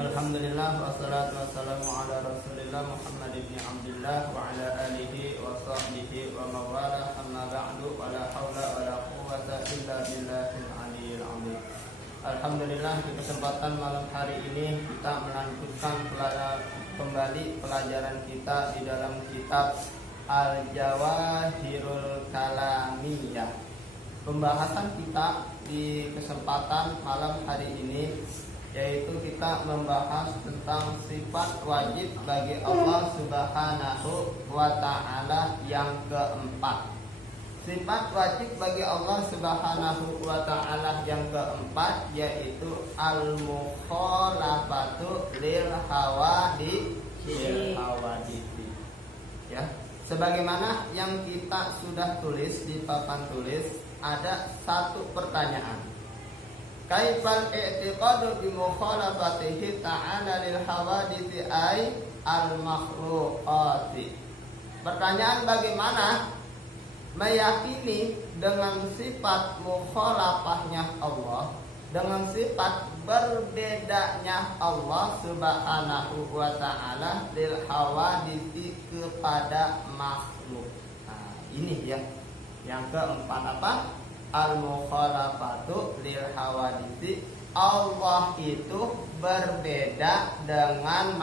Alhamdulillah wassalatu wassalamu ala Rasulillah Muhammad ibn Abdullah wa ala alihi wa sahbihi wa mawala amma ba'du wa la hawla wa la quwwata illa billahil aliyyil azim. Alhamdulillah, di kesempatan malam hari ini kita melanjutkan kembali pelajaran kita di dalam kitab Al-Jawahirul Kalamiyah. Pembahasan kita di kesempatan malam hari ini yaitu kita membahas tentang sifat wajib bagi Allah Subhanahu wa Ta'ala yang keempat. Sifat wajib bagi Allah Subhanahu wa Ta'ala yang keempat yaitu al-mukhalafatu lil hawadith. Ya, sebagaimana yang kita sudah tulis di papan tulis, ada satu pertanyaan. Kaifal i'tiqadu bi mukhalafatihi ta'ala lil hawadithi ay al makhluqati. Pertanyaan, bagaimana meyakini dengan sifat mukhalafahnya Allah, dengan sifat berbedanya Allah Subhanahu wa Ta'ala lil hawadithi kepada makhluk. Nah, ini yang keempat apa? Al-mukhalafatu lil hawadithi. Allah itu berbeda dengan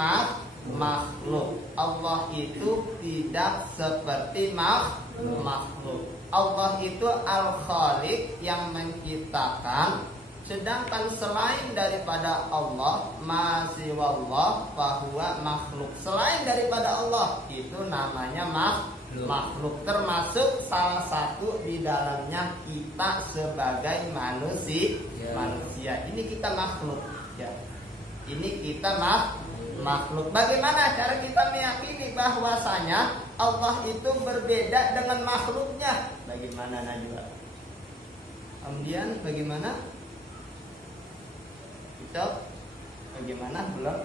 makhluk. Allah itu tidak seperti makhluk. Allah itu al-khaliq yang menciptakan, sedangkan selain daripada Allah masih wallah bahwa makhluk. Selain daripada Allah itu namanya makhluk, termasuk salah satu di dalamnya kita sebagai manusia. Ini kita makhluk, ya. Ini kita makhluk. Bagaimana cara kita meyakini bahwasanya Allah itu berbeda dengan makhluknya? Bagaimana Najwa? Kemudian bagaimana? Itu bagaimana? Belum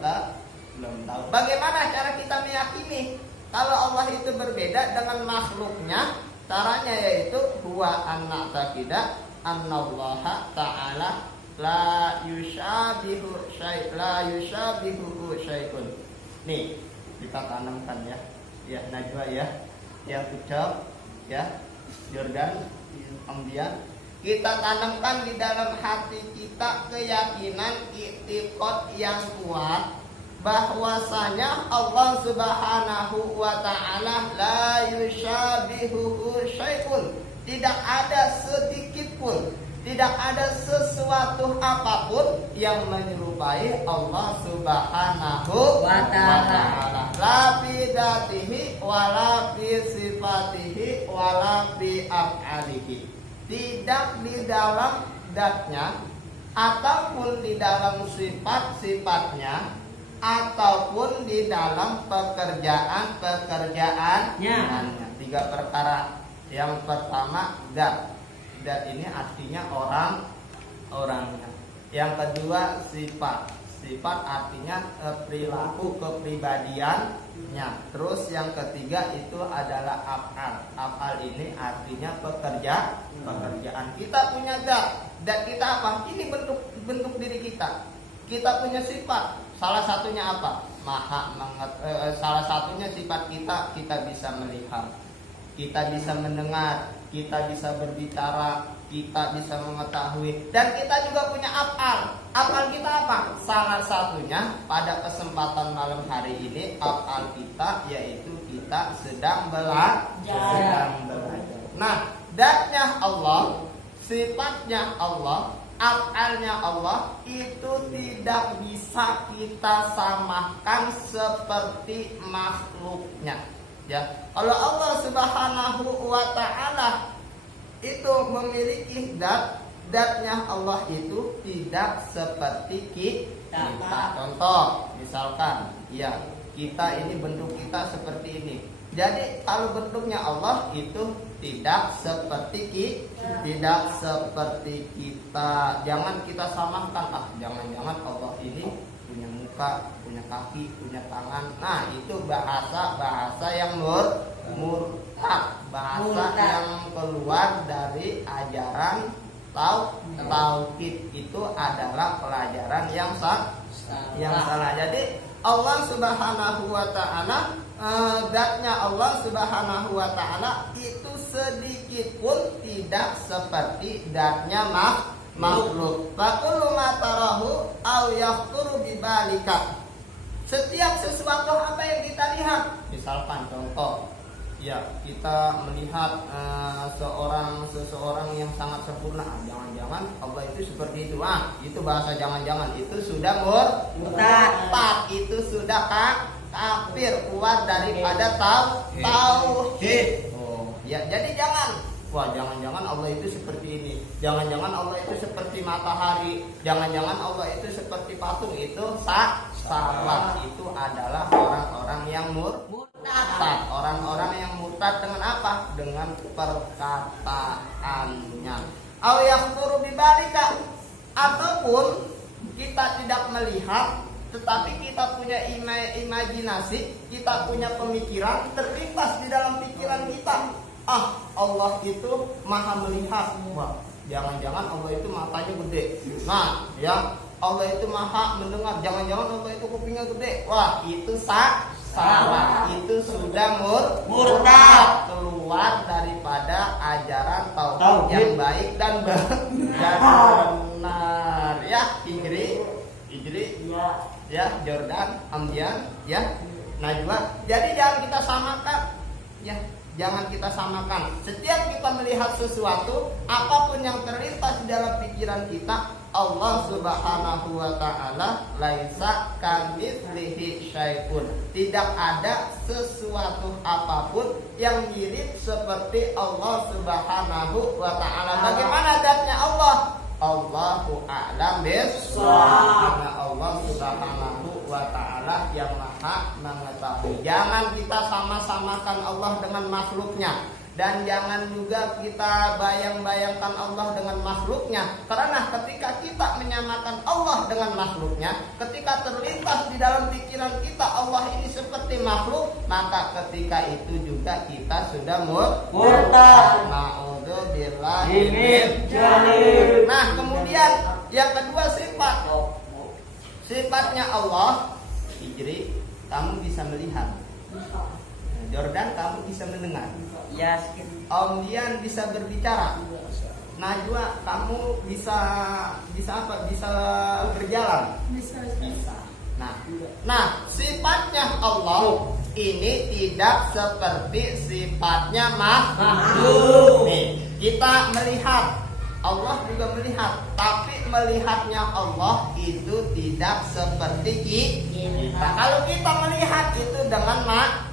tahu. Bagaimana cara kita meyakini kalau Allah itu berbeda dengan makhluknya? Caranya yaitu huwa anna taqida annallaha ta'ala la yushabihu syai'un. Nih, kita tanamkan ya. Ya Najwa ya. Ya ucap ya. Jordan, kemudian kita tanamkan di dalam hati kita keyakinan i'tiqad yang kuat bahwasanya Allah Subhanahu wa Ta'ala la yushabihu syai'un. Tidak ada sedikit pun, tidak ada sesuatu apapun yang menyerupai Allah Subhanahu wa Ta'ala. La fi dzatihi wa la fi sifatihi wa la fi af'alihi. Tidak di dalam zatnya ataupun di dalam sifat-sifatnya ataupun di dalam pekerjaan-pekerjaannya. Tiga perkara. Yang pertama zat. Zat ini artinya orangnya. Yang kedua sifat. Sifat artinya perilaku kepribadiannya. Terus yang ketiga itu adalah af'al. Af'al ini artinya pekerjaan. Kita punya zat. Zat kita apa? Ini bentuk diri kita. Kita punya sifat. Salah satunya apa? Salah satunya sifat kita bisa melihat, kita bisa mendengar, kita bisa berbicara, kita bisa mengetahui, dan kita juga punya af'al. Af'al kita apa? Salah satunya pada kesempatan malam hari ini af'al kita yaitu kita sedang belajar. Nah, zatnya Allah, sifatnya Allah, af'alnya Allah itu tidak bisa kita samakan seperti makhluknya. Ya, kalau Allah Subhanahu wa Ta'ala itu memiliki zatnya Allah itu tidak seperti kita. Contoh, misalkan, ya kita ini bentuk kita seperti ini. Jadi kalau bentuknya Allah itu tidak seperti kita. Jangan kita samakan. Jangan-jangan Allah ini punya muka, punya kaki, punya tangan. Nah, itu bahasa yang murtad, bahasa yang keluar dari ajaran tauhid. Itu adalah pelajaran yang yang salah. Jadi Allah Subhanahu wa taala, zatnya Allah Subhanahu wa taala itu sedikit pun tidak seperti zatnya makhluk. Faqulu ma tarahu aw yafturu bibalika. Setiap sesuatu apa yang kita lihat, misalkan contoh, ya kita melihat seseorang yang sangat sempurna, jangan-jangan Allah itu seperti itu. Itu bahasa jangan-jangan, itu sudah murtad, itu sudah kafir, keluar daripada tauhid. Ya, jadi jangan-jangan Allah itu seperti ini, jangan-jangan Allah itu seperti matahari, jangan-jangan Allah itu seperti patung. Itu salah. Itu adalah orang-orang yang murtad. Orang-orang yang murtad dengan apa? Dengan perkataannya. Au yakfuru bibalika, ataupun kita tidak melihat, tetapi kita punya imajinasi, kita punya pemikiran, terlintas di dalam pikiran kita. Allah itu maha melihat. Wah, jangan-jangan Allah itu matanya gede. Nah, ya, Allah itu maha mendengar. Jangan-jangan Allah itu kupingnya gede. Wah, itu salah. Itu sudah murtad, keluar daripada ajaran tauhid yang baik dan benar. Ya, Ijri, ya, Jordan, Amdian, ya, Najwa. Jadi jangan kita samakan, ya. Jangan kita samakan. Setiap kita melihat sesuatu, apapun yang terlintas di dalam pikiran kita, Allah Subhanahu wa taala laisa kamitslihi syai'un. Tidak ada sesuatu apapun yang mirip seperti Allah Subhanahu wa taala. Bagaimana zatnya Allah? Allahu a'lam bis-shawab. Karena Allah Subhanahu wa taala yang maha mengetahui. Jangan kita sama-samakan Allah dengan makhluknya, dan jangan juga kita bayang-bayangkan Allah dengan makhluknya. Karena ketika kita menyamakan Allah dengan makhluknya, ketika terlintas di dalam pikiran kita Allah ini seperti makhluk, maka ketika itu juga kita sudah murtad. Na'udzubillahi min dzalik. Nah, kemudian yang kedua, sifatnya Allah. Ijri, kamu bisa melihat. Jordan, kamu bisa mendengar. Ya, Om Dian bisa berbicara. Najwa, kamu bisa apa? Bisa berjalan. Bisa. Nah, sifatnya Allah ini tidak seperti sifatnya makhluk. Nih, kita melihat, Allah juga melihat, tapi melihatnya Allah itu tidak seperti kita. Kalau kita melihat itu dengan mata,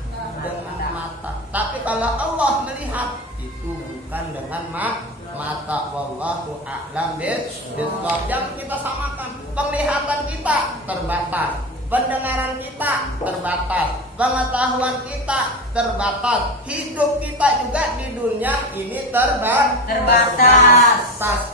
tapi kalau Allah melihat itu bukan dengan mata. Wallahu a'lam bis-shawab. Jangan kita samakan. Penglihatan kita terbatas, pendengaran kita terbatas, pengetahuan kita terbatas, hidup kita juga di dunia ini terbatas.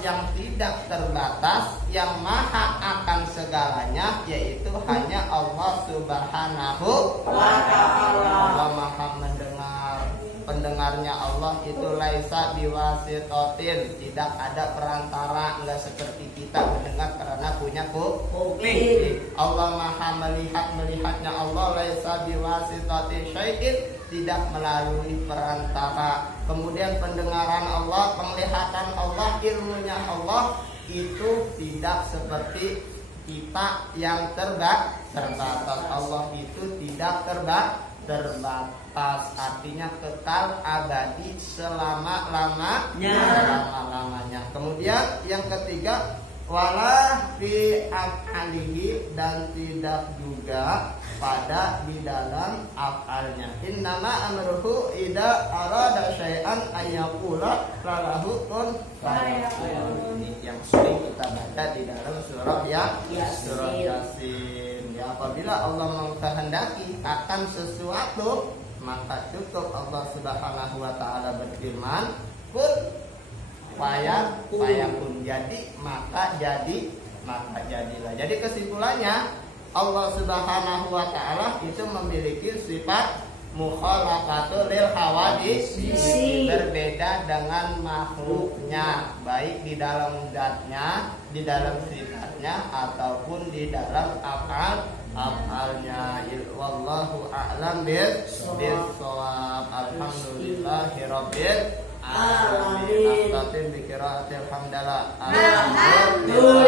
Yang tidak terbatas, yang maha akan segalanya, yaitu hanya Allah Subhanahu wa taala. Allah maha mendengar. Pendengarnya Allah itu laisa biwasitotin, tidak ada perantara, enggak seperti kita mendengar karena punya kuping. Allah maha melihatnya Allah laisa biwasitotin syai'in, tidak melalui perantara. Kemudian pendengaran Allah, penglihatan Allah, ilmunya Allah itu tidak seperti kita yang terbatas. Allah itu tidak terbatas, artinya kekal abadi selama-lamanya. Kemudian yang ketiga, wala fi af'alihi, dan tidak juga pada di dalam af'alnya. Innama amruhu idza arada syai'an ayyaqula lahu kun fayakun. Ini yang sering kita baca di dalam surah Yasin. Ya, apabila Allah mengkehendaki akan sesuatu, maka cukup Allah Subhanahu wa taala berfirman, kun fayakun. Jadi maka jadilah. Jadi kesimpulannya, Allah Subhanahu wa taala itu memiliki sifat mukhalafatu lil hawadis, berbeda dengan makhluknya, baik di dalam zatnya, di dalam sifatnya, ataupun di dalam afalnya. Wallahu a'lam bis-shawab. Alhamdulillahirabbil alamin. Astaghfir bi qiraatil hamdalah. Alhamdulillah.